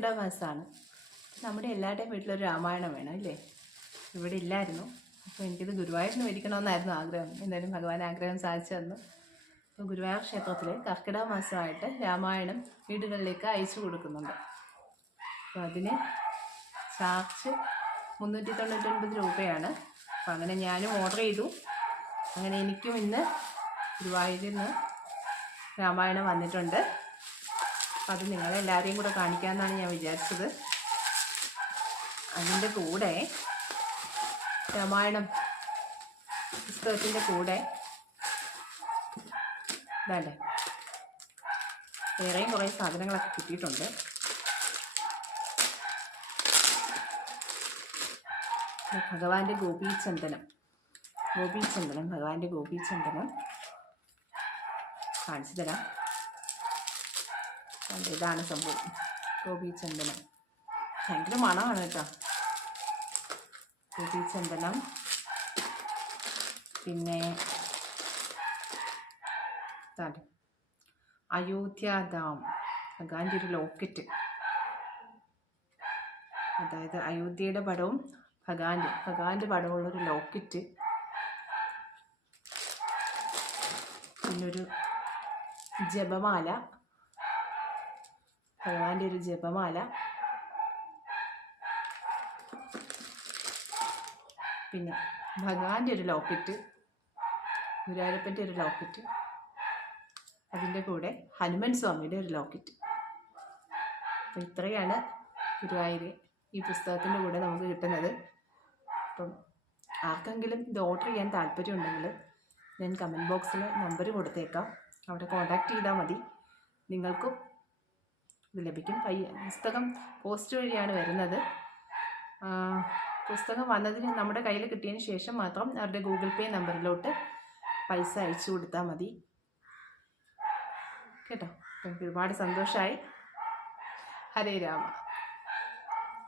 കർക്കിടക മാസമാണ്. നമ്മുടെ എല്ലാവരുടെയും വീട്ടിലൊരു രാമായണം വേണം അല്ലേ? ഇവിടെ ഇല്ലായിരുന്നു. അപ്പോൾ എനിക്കിത് ഗുരുവായൂരിന് മേടിക്കണമെന്നായിരുന്നു ആഗ്രഹം. എന്തായാലും ഭഗവാൻ ആഗ്രഹം സാധിച്ചു തന്നു. അപ്പോൾ ഗുരുവായൂർ ക്ഷേത്രത്തിൽ കർക്കിടക മാസമായിട്ട് രാമായണം വീടുകളിലേക്ക് അയച്ചു കൊടുക്കുന്നുണ്ട്. അപ്പോൾ അതിന് ചാർജ് 399 രൂപയാണ്. അപ്പോൾ അങ്ങനെ ഞാനും ഓർഡർ ചെയ്തു. അങ്ങനെ എനിക്കും ഇന്ന് ഗുരുവായൂരിൽ നിന്ന് രാമായണം വന്നിട്ടുണ്ട്. അപ്പം അത് നിങ്ങളെല്ലാവരെയും കൂടെ കാണിക്കാമെന്നാണ് ഞാൻ വിചാരിച്ചത്. അതിൻ്റെ കൂടെ രാമായണം പുസ്തകത്തിൻ്റെ കൂടെ വേണ്ടേ വേറെയും കുറേ സാധനങ്ങളൊക്കെ കിട്ടിയിട്ടുണ്ട്. ഭഗവാന്റെ ഗോപീചന്ദനം ഭഗവാന്റെ ഗോപീചന്ദനം കാണിച്ചു തരാം. ഇതാണ് സംഭവം. ഗോപീചന്ദനം ഭയങ്കര മണമാണ് കേട്ടോ. ഗോപീചന്ദനം, പിന്നെ അയോധ്യാധാം ഭഗവാന്റെ ഒരു ലോക്കറ്റ്, അതായത് അയോധ്യയുടെ പടവും ഭഗവാന്റെ പടമുള്ളൊരു ലോക്കറ്റ്, പിന്നൊരു ജപമാല, ഭഗവാന്റെ ഒരു ജപമാല, പിന്നെ ഭഗവാന്റെ ഒരു ലോക്കറ്റ്, ഗുരുവായൂരപ്പൻ്റെ ഒരു ലോക്കറ്റ്, അതിൻ്റെ കൂടെ ഹനുമാൻ സ്വാമിയുടെ ഒരു ലോക്കറ്റ്. അപ്പം ഇത്രയാണ് ഗുരുവായൂർ ഈ പുസ്തകത്തിൻ്റെ കൂടെ നമുക്ക് കിട്ടുന്നത്. അപ്പം ആർക്കെങ്കിലും ഇത് ഓർഡർ ചെയ്യാൻ താല്പര്യമുണ്ടെങ്കിൽ ഞാൻ കമൻറ്റ് ബോക്സിൽ നമ്പർ കൊടുത്തേക്കാം. അവിടെ കോൺടാക്റ്റ് ചെയ്താൽ മതി. നിങ്ങൾക്കും ഇത് ലഭിക്കും. പുസ്തകം പോസ്റ്റ് വഴിയാണ് വരുന്നത്. പുസ്തകം വന്നതിന് നമ്മുടെ കയ്യിൽ കിട്ടിയതിന് ശേഷം മാത്രം അവരുടെ ഗൂഗിൾ പേ നമ്പറിലോട്ട് പൈസ അയച്ചു കൊടുത്താൽ മതി കേട്ടോ. എനിക്ക് ഒരുപാട് സന്തോഷമായി. ഹരേ രാമ.